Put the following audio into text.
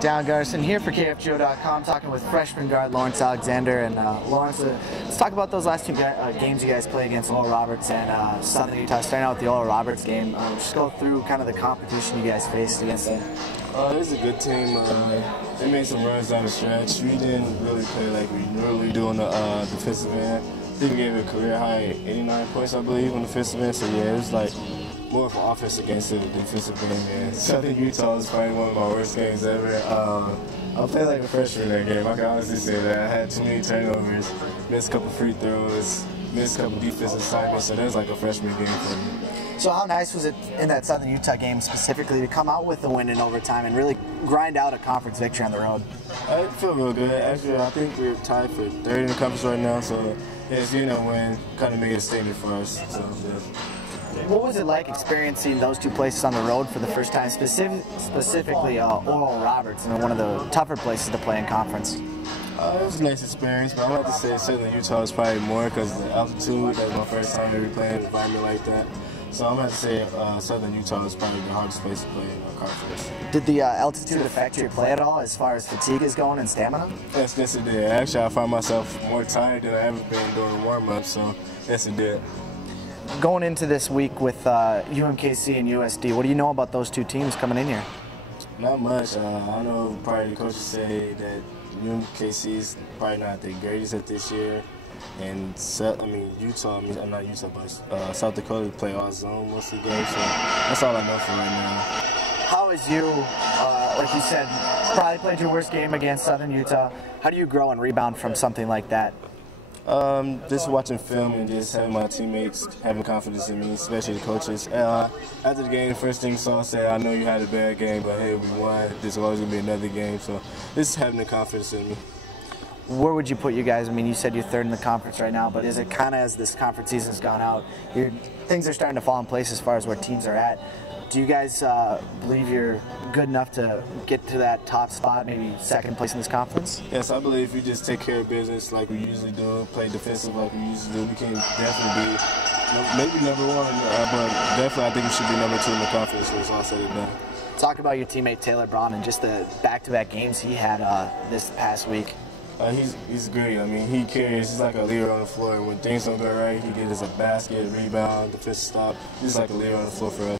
Dan Gunderson here for KFGO.com, talking with freshman guard Lawrence Alexander. And Lawrence, let's talk about those last two games you guys played against Oral Roberts and Southern Utah. Starting out with the Oral Roberts game, just go through kind of the competition you guys faced against them. It was a good team. They made some runs down the stretch. We didn't really play like we normally do on the defensive end. I think we gave it a career high 89 points, I believe, on the defensive end. So yeah, it was like more of an offense against the defensive game. And Southern Utah was probably one of my worst games ever. I played like a freshman in that game. I can honestly say that. I had too many turnovers, missed a couple free throws, missed a couple defensive assignments, so that was like a freshman game for me. So how nice was it in that Southern Utah game specifically to come out with a win in overtime and really grind out a conference victory on the road? I feel real good. Actually, I think we're tied for third in the conference right now, so yeah, it's getting a win, kind of making a statement for us. So, yeah. What was it like experiencing those two places on the road for the first time, specifically Oral Roberts, and one of the tougher places to play in conference? It was a nice experience, but I would have to say Southern Utah was probably more because of the altitude. That was my first time ever playing in an environment like that. So I'm going to say Southern Utah is probably the hardest place to play in our conference. Did the altitude affect your play at all as far as fatigue is going and stamina? Yes, it did. Actually, I find myself more tired than I ever been during warm-up, so yes, it did. Going into this week with UMKC and USD, what do you know about those two teams coming in here? Not much. I know probably the coaches say that UMKC is probably not the greatest at this year. And South Dakota play all zone most of the games, so that's all I know for right now. How is you, like you said, probably played your worst game against Southern Utah. How do you grow and rebound from something like that? Just watching film and just having my teammates having confidence in me, especially the coaches. After the game, the first thing Saul said, I know you had a bad game, but hey, we won. There's always going to be another game, so just having the confidence in me. Where would you put you guys? I mean, you said you're third in the conference right now, but is it kind of as this conference season's gone out, things are starting to fall in place as far as where teams are at? Do you guys believe you're good enough to get to that top spot, maybe second place in this conference? Yes, I believe if we just take care of business like we usually do, play defensive like we usually do, we can definitely be maybe number one, but definitely I think we should be number two in the conference when it's all said and done. Talk about your teammate Taylor Braun and just the back-to-back games he had this past week. He's great. I mean, he carries. He's like a leader on the floor. When things don't go right, he gets a basket, rebound, defensive stop. He's like a leader on the floor for us.